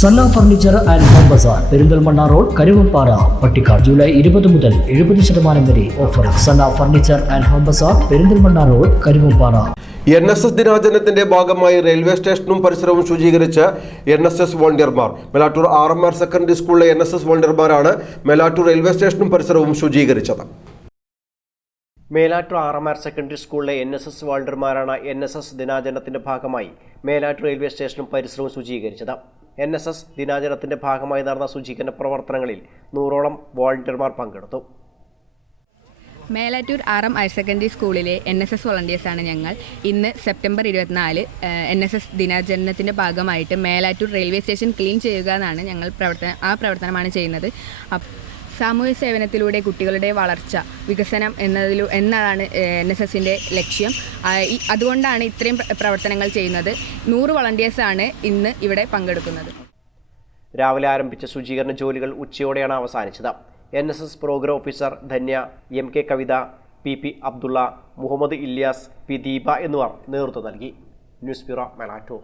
Sanna furniture and home bazaar Perinthalmanna road Karuvappara Pattikkad July 20 മുതൽ 70% വരെ offer. Sanna furniture and home bazaar Perinthalmanna road Karuvappara. NSS ദിനാചരണത്തിന്റെ ഭാഗമായി railway സ്റ്റേഷനും പരിസരവും ശുചീകരിച്ച് NSS വോളണ്ടിയർമാർ. മേലാറ്റൂർ RMR സെക്കൻഡറി സ്കൂളിലെ NSS വോളണ്ടിയർമാരാണ് മേലാറ്റൂർ റെയിൽവേ സ്റ്റേഷനും പരിസരവും ശുചീകരിച്ചത്. മേലാറ്റൂർ RMR സെക്കൻഡറി സ്കൂളിലെ NSS വോളണ്ടിയർമാരാണ് NSS ദിനാചരണത്തിന്റെ ഭാഗമായി മേലാറ്റൂർ റെയിൽവേ സ്റ്റേഷനും പരിസരവും ശുചീകരിച്ചത്. NSS ദിനാചരണത്തിന്റെ ഭാഗമായി നടന്ന ശുചീകരണ പ്രവർത്തനങ്ങളിൽ 100ഓളം വോളണ്ടിയർമാർ പങ്കെടുത്തു. മേലാറ്റൂർ RM ഹയർ സെക്കൻഡറി സ്കൂളിലെ NSS വോളണ്ടിയേഴ്സാണ് ഞങ്ങൾ. ഇന്ന് സെപ്റ്റംബർ 24 NSS ദിനാചരണത്തിൻ്റെ ഭാഗമായിട്ട് മേലാറ്റൂർ റെയിൽവേ സ്റ്റേഷൻ ക്ലീൻ ചെയ്യുക എന്നാണ് ഞങ്ങൾ പ്രവർത്തനമാണ് ചെയ്യുന്നത്. സാമൂഹ്യ സേവനത്തിലൂടെ കുട്ടികളുടെ വളർച്ച വികസനം എന്നതാണ് NSSൻ്റെ ലക്ഷ്യം. അതുകൊണ്ടാണ് ഇത്രയും പ്രവർത്തനങ്ങൾ ചെയ്യുന്നത്. 100 വോളണ്ടിയേഴ്സാണ് ഇന്ന് ഇവിടെ പങ്കെടുക്കുന്നത്. രാവിലെ ആരംഭിച്ച ശുചീകരണ ജോലികൾ ഉച്ചയോടെയാണ് അവസാനിച്ചത്. NSS program officer Dhanya, MK Kavitha, PP Abdulla, Muhammad Ilyas, P Deepa എന്നിവർ നേതൃത്വം നൽകി. News bureau, Melattur.